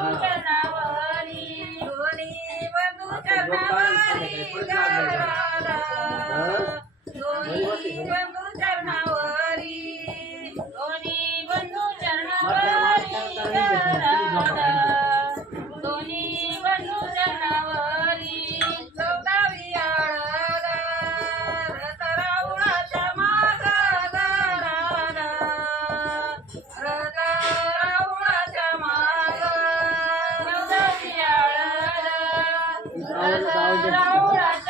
वधू रतरावळाच्या माग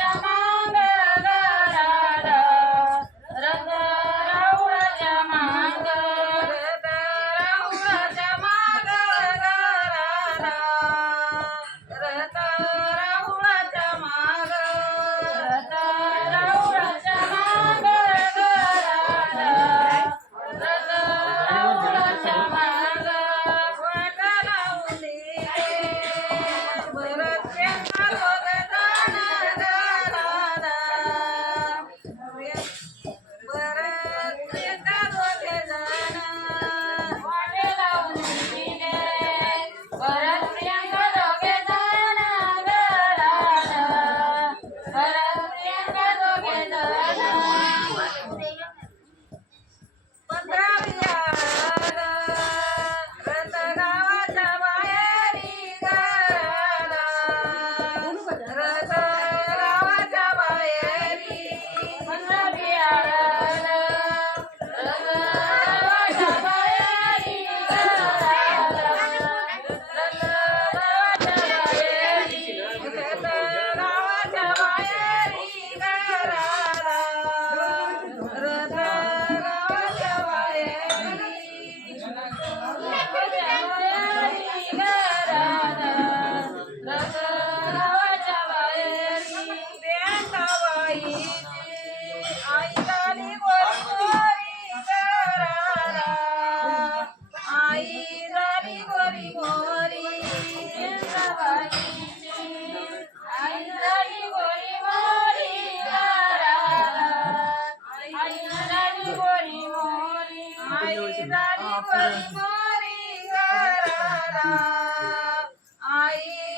आई